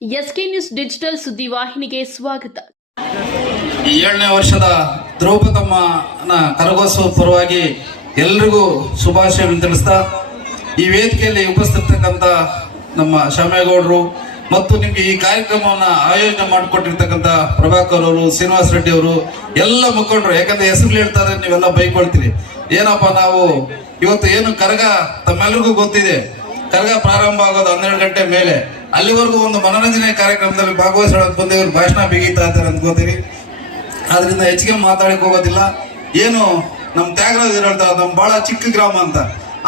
SK news digital ಸುದ್ದಿವಾಹಿನಿಗೆ ಸ್ವಾಗತ. ಏಳನೇ ವರ್ಷದ ದ್ರೌಪದಮ್ಮನ ಕರಗೋತ್ಸವ ಪರವಾಗಿ ಎಲ್ರಿಗೂ ಶುಭಾಶಯ ತಿಳಿಸ್ತಾ, ಈ ವೇದಿಕೆಯಲ್ಲಿ ಉಪಸ್ಥಿತಕ್ಕಂಥ ನಮ್ಮ ಶಾಮೇಗೌಡರು ಮತ್ತು ನಿಮಗೆ ಈ ಕಾರ್ಯಕ್ರಮವನ್ನು ಆಯೋಜನೆ ಮಾಡಿಕೊಟ್ಟಿರ್ತಕ್ಕಂಥ ಪ್ರಭಾಕರ್ ಅವರು, ಶ್ರೀನಿವಾಸ ರೆಡ್ಡಿ ಅವರು, ಎಲ್ಲ ಮುಖಂಡರು, ಯಾಕಂದ್ರೆ ಹೆಸರು ಹೇಳ್ತಾರೆ ನೀವೆಲ್ಲ ಬೈಕೊಳ್ತೀರಿ. ಏನಪ್ಪ ನಾವು ಇವತ್ತು ಏನು ಕರಗ ತಮ್ಮೆಲ್ಲರಿಗೂ ಗೊತ್ತಿದೆ. ಕರಗ ಪ್ರಾರಂಭ ಆಗೋದು ಹನ್ನೆರಡು ಗಂಟೆ ಮೇಲೆ. ಅಲ್ಲಿವರೆಗೂ ಒಂದು ಮನೋರಂಜನೆ ಕಾರ್ಯಕ್ರಮದಲ್ಲಿ ಭಾಗವಹಿಸೋಕೆ ಬಂದವರು ಭಾಷಣ ಬಿಗಿತಾ ಇದ್ದಾರೆ ಅನ್ಕೋತೀರಿ ಆದ್ರಿಂದ ಹೆಚ್ಚಿಗೆ ಮಾತಾಡಕ್ಕೆ ಹೋಗೋದಿಲ್ಲ. ಏನು ನಮ್ಮ ತ್ಯಾಗರಾಜ್ ಹೇಳ್ತಾರೆ ನಮ್ಮ ಬಹಳ ಚಿಕ್ಕ ಗ್ರಾಮ ಅಂತ.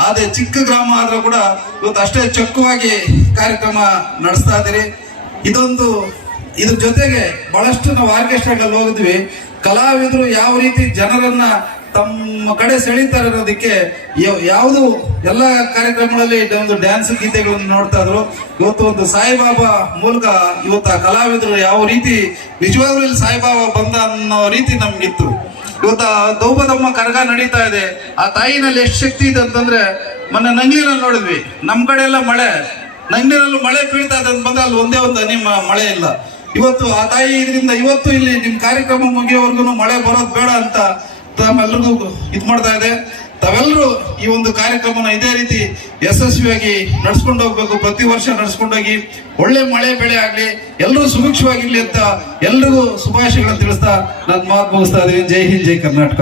ಆದ್ರೆ ಚಿಕ್ಕ ಗ್ರಾಮ ಆದ್ರೂ ಕೂಡ ಇವತ್ತು ಅಷ್ಟೇ ಚೊಕ್ಕವಾಗಿ ಕಾರ್ಯಕ್ರಮ ನಡೆಸ್ತಾ ಇದ್ದೀರಿ. ಇದೊಂದು, ಇದ್ರ ಜೊತೆಗೆ ಬಹಳಷ್ಟು ನಾವು ಆರ್ಕೆಸ್ಟ್ರಾಗಳಲ್ಲಿ ಹೋಗಿದ್ವಿ. ಕಲಾವಿದರು ಯಾವ ರೀತಿ ಜನರನ್ನ ತಮ್ಮ ಕಡೆ ಸೆಳೀತಾರೆ ಅನ್ನೋದಕ್ಕೆ ಯಾವುದು ಎಲ್ಲ ಕಾರ್ಯಕ್ರಮಗಳಲ್ಲಿ ಒಂದು ಡ್ಯಾನ್ಸ್ ಗೀತೆಗಳನ್ನು ನೋಡ್ತಾ ಇದ್ರು. ಇವತ್ತು ಒಂದು ಸಾಯಿಬಾಬಾ ಮೂಲಕ ಇವತ್ತು ಆ ಕಲಾವಿದರು ಯಾವ ರೀತಿ ನಿಜವಾಗ್ಲೂ ಇಲ್ಲಿ ಸಾಯಿಬಾಬಾ ಬಂದ ಅನ್ನೋ ರೀತಿ ನಮ್ಗಿತ್ತು. ಇವತ್ತು ಆ ದೌಪದಮ್ಮ ಕರಗ ನಡೀತಾ ಇದೆ. ಆ ತಾಯಿನಲ್ಲಿ ಎಷ್ಟು ಶಕ್ತಿ ಇದೆ ಅಂತಂದ್ರೆ, ಮೊನ್ನೆ ನಂಗ್ಲಿನಲ್ಲಿ ನೋಡಿದ್ವಿ. ನಮ್ ಕಡೆ ಎಲ್ಲ ಮಳೆ. ನಂಗ್ಲಿನಲ್ಲೂ ಮಳೆ ಬೀಳ್ತಾ ಇದೆ ಅಂತ ಬಂದ್ರೆ ಅಲ್ಲಿ ಒಂದೇ ಒಂದು ನಿಮ್ಮ ಮಳೆ ಇಲ್ಲ. ಇವತ್ತು ಆ ತಾಯಿ ಇದರಿಂದ ಇವತ್ತು ಇಲ್ಲಿ ನಿಮ್ ಕಾರ್ಯಕ್ರಮ ಮುಗಿಯೋವರೆಗೂ ಮಳೆ ಬರೋದು ಬೇಡ ಅಂತ ತಮ್ಮೆಲ್ರಿಗೂ ಇದು ಮಾಡ್ತಾ ಇದೆ. ತಾವೆಲ್ಲರೂ ಈ ಒಂದು ಕಾರ್ಯಕ್ರಮನ ಇದೇ ರೀತಿ ಯಶಸ್ವಿಯಾಗಿ ನಡ್ಸ್ಕೊಂಡು ಹೋಗ್ಬೇಕು. ಪ್ರತಿ ವರ್ಷ ನಡ್ಸ್ಕೊಂಡೋಗಿ ಒಳ್ಳೆ ಮಳೆ ಬೆಳೆ ಆಗ್ಲಿ ಎಲ್ಲರೂ ಸುಭಿಕ್ಷವಾಗಿರ್ಲಿ ಅಂತ ಎಲ್ರಿಗೂ ಶುಭಾಶಯಗಳನ್ನು ತಿಳಿಸ್ತಾ ನನ್ನ ಮಾತು ಮುಗಿಸ್ತಾ ಇದ್ದೀನಿ. ಜೈ ಹಿಂದ್, ಜೈ ಕರ್ನಾಟಕ.